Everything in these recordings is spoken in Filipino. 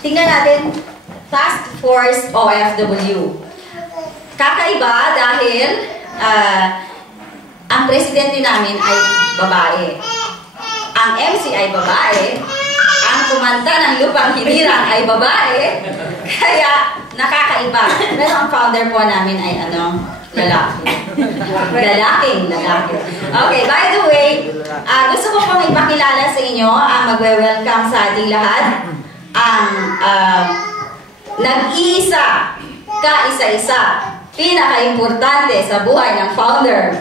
tingnan natin, Task Force OFW. Kakaiba dahil ang presidente namin ay babae. Ang MC ay babae. Ang kumanta ng Lupang Hinirang ay babae. Kaya nakakaiba. Pero ang founder po namin ay lalaki. Lalaking lalaki. Okay, by the way, gusto ko pong ipakilala sa inyo ang magwe-welcome sa ating lahat. Ang nag-iisa, kaisa-isa, pinaka-importante sa buhay ng founder.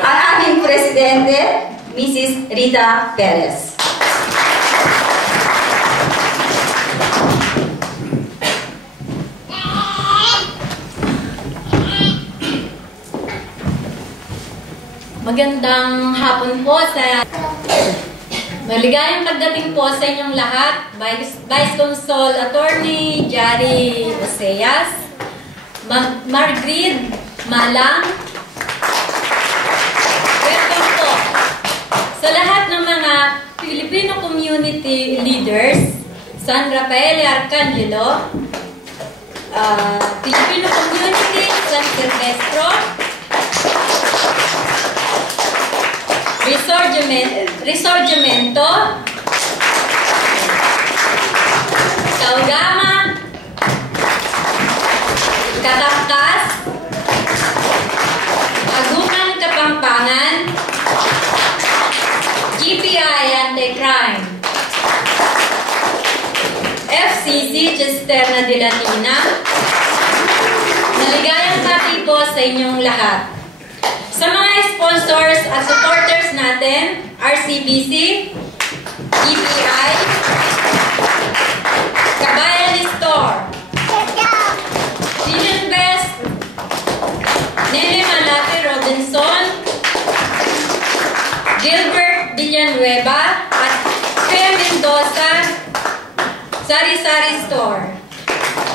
Ang aming presidente, Mrs. Rita Perez. Magandang hapon po sa maligayang pagdating po sa inyong lahat. Vice Consul Attorney Jari Oseas, Margrid Malang. Welcome po sa lahat ng mga Filipino community leaders, San Rafael Arcangelo, Filipino community, San Silvestro, Risorgimento, Taugama, Katangkas, Agunan Kapampangan, GPI Anti-Crime, FCC Cisterna de Latina. Maligayang happy po sa inyong lahat. Sa mga sponsors at supporters natin, RCBC, GPI, Kabayan Store, Fininvest, Nene Malate Robinson, Gilbert Villanueva, at Kuya Mendoza, Sari-Sari Store.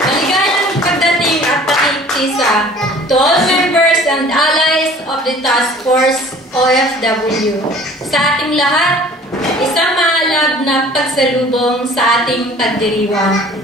Maligayang pagdating at pakikisa to all members and allies of the Task Force OFW. Sa ating lahat, isang maalab na pagsalubong sa ating pagdiriwang.